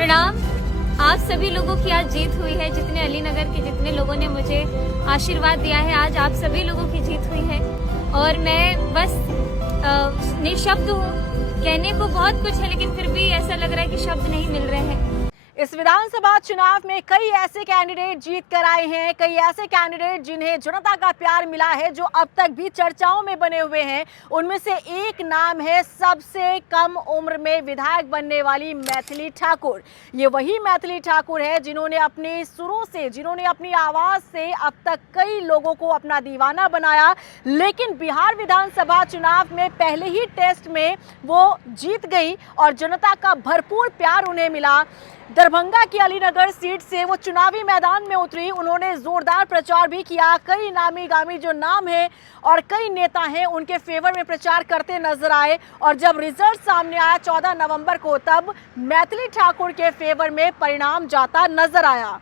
प्रणाम। आप सभी लोगों की आज जीत हुई है। जितने अलीनगर के जितने लोगों ने मुझे आशीर्वाद दिया है, आज आप सभी लोगों की जीत हुई है और मैं बस निशब्द हूँ। कहने को बहुत कुछ है, लेकिन फिर भी ऐसा लग रहा है कि शब्द नहीं मिल रहे हैं। इस विधानसभा चुनाव में कई ऐसे कैंडिडेट जीत कर आए हैं, कई ऐसे कैंडिडेट जिन्हें जनता का प्यार मिला है, जो अब तक भी चर्चाओं में बने हुए हैं। उनमें से एक नाम है सबसे कम उम्र में विधायक बनने वाली मैथिली ठाकुर। ये वही मैथिली ठाकुर है जिन्होंने अपने सुरों से, जिन्होंने अपनी आवाज से अब तक कई लोगों को अपना दीवाना बनाया। लेकिन बिहार विधानसभा चुनाव में पहले ही टेस्ट में वो जीत गई और जनता का भरपूर प्यार उन्हें मिला। दरभंगा की अलीनगर सीट से वो चुनावी मैदान में उतरी। उन्होंने जोरदार प्रचार भी किया। कई नामी गामी जो नाम है और कई नेता हैं उनके फेवर में प्रचार करते नजर आए और जब रिजल्ट सामने आया 14 नवंबर को, तब मैथिली ठाकुर के फेवर में परिणाम जाता नजर आया।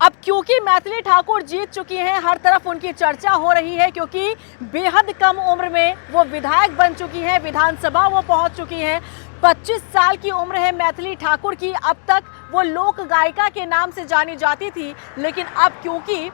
अब क्योंकि मैथिली ठाकुर जीत चुकी हैं, हर तरफ उनकी चर्चा हो रही है, क्योंकि बेहद कम उम्र में वो विधायक बन चुकी हैं, विधानसभा वो पहुंच चुकी हैं। 25 साल की उम्र है मैथिली ठाकुर की। अब तक वो लोक गायिका के नाम से जानी जाती थी, लेकिन अब क्योंकि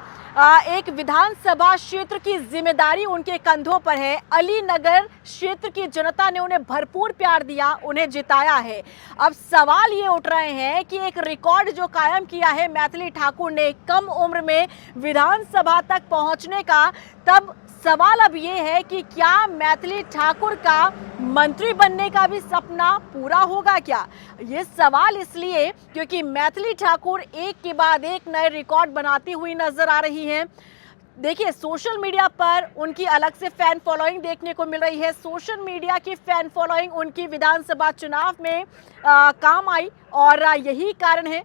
एक विधानसभा क्षेत्र की जिम्मेदारी उनके कंधों पर है, अलीनगर क्षेत्र की जनता ने उन्हें भरपूर प्यार दिया, उन्हें जिताया है। अब सवाल ये उठ रहे हैं कि एक रिकॉर्ड जो कायम किया है मैथिली ठाकुर ने कम उम्र में विधानसभा तक पहुंचने का, तब सवाल अब ये है कि क्या मैथिली ठाकुर का मंत्री बनने का भी सपना पूरा होगा क्या? ये सवाल इसलिए क्योंकि मैथिली ठाकुर एक के बाद एक नए रिकॉर्ड बनाती हुई नजर आ रही हैं। देखिए, सोशल मीडिया पर उनकी अलग से फैन फॉलोइंग देखने को मिल रही है। सोशल मीडिया की फैन फॉलोइंग उनकी विधानसभा चुनाव में काम आई और यही कारण है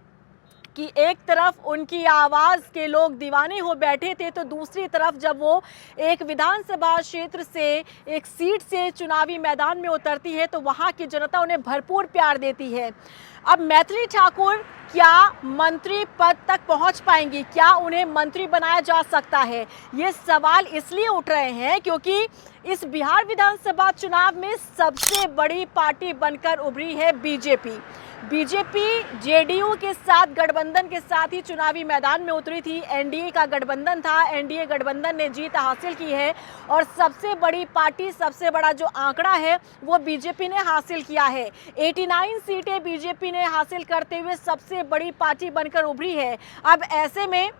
कि एक तरफ उनकी आवाज़ के लोग दीवाने हो बैठे थे, तो दूसरी तरफ जब वो एक विधानसभा क्षेत्र से, एक सीट से चुनावी मैदान में उतरती है, तो वहाँ की जनता उन्हें भरपूर प्यार देती है। अब मैथिली ठाकुर क्या मंत्री पद तक पहुंच पाएंगी? क्या उन्हें मंत्री बनाया जा सकता है? ये सवाल इसलिए उठ रहे हैं क्योंकि इस बिहार विधानसभा चुनाव में सबसे बड़ी पार्टी बनकर उभरी है बीजेपी। बीजेपी जेडीयू के साथ गठबंधन के साथ ही चुनावी मैदान में उतरी थी। एनडीए का गठबंधन था, एनडीए गठबंधन ने जीत हासिल की है और सबसे बड़ी पार्टी, सबसे बड़ा जो आंकड़ा है वो बीजेपी ने हासिल किया है। 89 सीटें बीजेपी ने हासिल करते हुए सबसे बड़ी पार्टी बनकर उभरी है। अब ऐसे में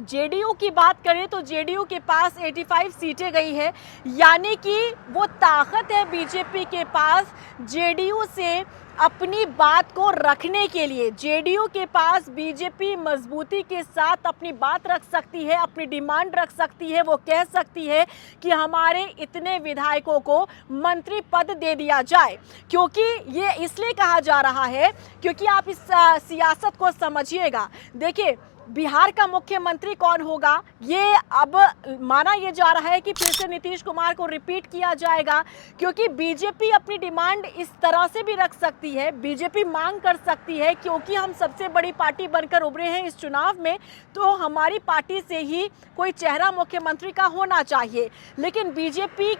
जेडीयू की बात करें तो जेडीयू के पास 85 सीटें गई है, यानी कि वो ताकत है बीजेपी के पास जेडीयू से अपनी बात को रखने के लिए। जेडीयू के पास बीजेपी मजबूती के साथ अपनी बात रख सकती है, अपनी डिमांड रख सकती है। वो कह सकती है कि हमारे इतने विधायकों को मंत्री पद दे दिया जाए। क्योंकि ये इसलिए कहा जा रहा है क्योंकि आप इस सियासत को समझिएगा। देखिए, बिहार का मुख्यमंत्री कौन होगा, ये अब माना ये जा रहा है कि फिर से नीतीश कुमार को रिपीट किया जाएगा, क्योंकि बीजेपी अपनी डिमांड इस तरह से भी रख सकती है। बीजेपी मांग कर सकती है क्योंकि हम सबसे बड़ी पार्टी बनकर उभरे हैं इस चुनाव में, तो हमारी पार्टी से ही कोई चेहरा मुख्यमंत्री का होना चाहिए। लेकिन बीजेपी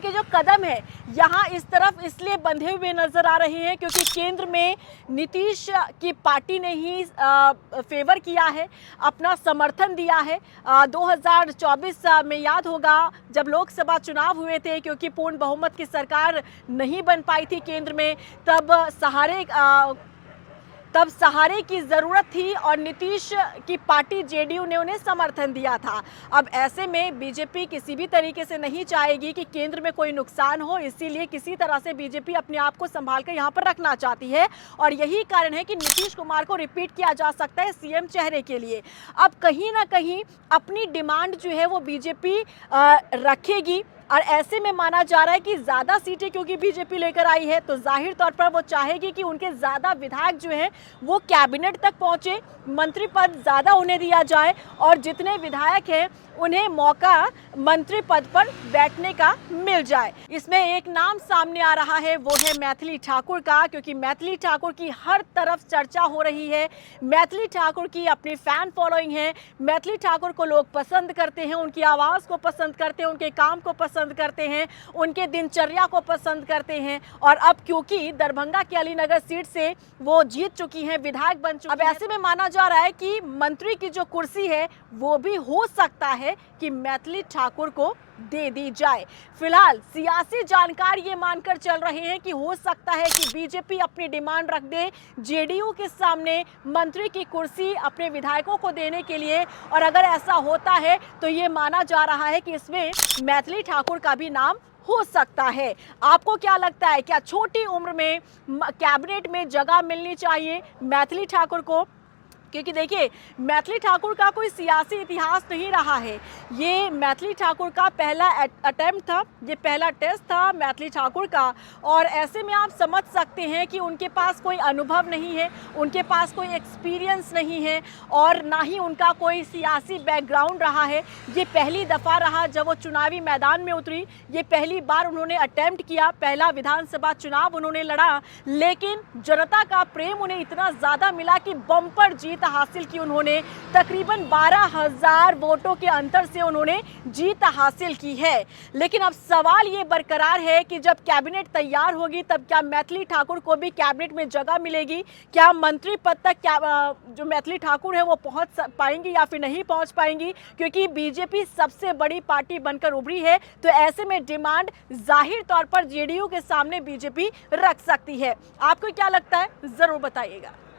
के जो कदम है यहाँ इस तरफ इसलिए बंधे हुए नजर आ रहे हैं क्योंकि केंद्र में नीतीश की पार्टी ने ही फेवर किया है, अपना समर्थन दिया है। 2024 में याद होगा जब लोकसभा चुनाव हुए थे, क्योंकि पूर्ण बहुमत की सरकार नहीं बन पाई थी केंद्र में, तब सहारे की जरूरत थी और नीतीश की पार्टी जेडीयू ने उन्हें समर्थन दिया था। अब ऐसे में बीजेपी किसी भी तरीके से नहीं चाहेगी कि केंद्र में कोई नुकसान हो, इसीलिए किसी तरह से बीजेपी अपने आप को संभाल कर यहाँ पर रखना चाहती है और यही कारण है कि नीतीश कुमार को रिपीट किया जा सकता है सीएम चेहरे के लिए। अब कहीं ना कहीं अपनी डिमांड जो है वो बीजेपी रखेगी और ऐसे में माना जा रहा है कि ज़्यादा सीटें क्योंकि बीजेपी लेकर आई है, तो जाहिर तौर पर वो चाहेगी कि उनके ज़्यादा विधायक जो हैं वो कैबिनेट तक पहुँचे, मंत्री पद ज़्यादा उन्हें दिया जाए और जितने विधायक हैं उन्हें मौका मंत्री पद पर बैठने का मिल जाए। इसमें एक नाम सामने आ रहा है, वो है मैथिली ठाकुर का, क्योंकि मैथिली ठाकुर की हर तरफ चर्चा हो रही है। मैथिली ठाकुर की अपनी फैन फॉलोइंग है, मैथिली ठाकुर को लोग पसंद करते हैं, उनकी आवाज़ को पसंद करते हैं, उनके काम को पसंद पसंद करते हैं, उनके दिनचर्या को पसंद करते हैं। और अब क्योंकि दरभंगा की अलीनगर सीट से वो जीत चुकी हैं, विधायक बन चुकी हैं, अब ऐसे में माना जा रहा है कि मंत्री की जो कुर्सी है वो भी हो सकता है कि मैथिली ठाकुर को दे दी जाए। फिलहाल सियासी जानकार ये मानकर चल रहे हैं कि हो सकता है कि बीजेपी अपनी डिमांड रख दे जेडीयू के सामने मंत्री की कुर्सी अपने विधायकों को देने के लिए। और अगर ऐसा होता है तो ये माना जा रहा है कि इसमें मैथिली ठाकुर का भी नाम हो सकता है। आपको क्या लगता है, क्या छोटी उम्र में कैबिनेट में जगह मिलनी चाहिए मैथिली ठाकुर को? क्योंकि देखिए, मैथिली ठाकुर का कोई सियासी इतिहास नहीं रहा है। ये मैथिली ठाकुर का पहला अटेम्प्ट था, ये पहला टेस्ट था मैथिली ठाकुर का। और ऐसे में आप समझ सकते हैं कि उनके पास कोई अनुभव नहीं है, उनके पास कोई एक्सपीरियंस नहीं है और ना ही उनका कोई सियासी बैकग्राउंड रहा है। ये पहली दफ़ा रहा जब वो चुनावी मैदान में उतरी, ये पहली बार उन्होंने अटेम्प्ट किया, पहला विधानसभा चुनाव उन्होंने लड़ा। लेकिन जनता का प्रेम उन्हें इतना ज़्यादा मिला कि बम्पर जीत हासिल की उन्होंने। तकरीबन 12,000 वोटों के अंतर से उन्होंने जीत हासिल की है। लेकिन अब सवाल ये बरकरार है कि जब कैबिनेट तैयार होगी तब क्या मैथिली ठाकुर को भी कैबिनेट में जगह मिलेगी? क्या मंत्री पद तक क्या जो मैथिली ठाकुर है वो पहुंच पाएंगी या फिर नहीं पहुंच पाएंगी? क्योंकि बीजेपी सबसे बड़ी पार्टी बनकर उभरी है, तो ऐसे में डिमांड जाहिर तौर पर जेडीयू के सामने बीजेपी रख सकती है। आपको क्या लगता है, जरूर बताइएगा।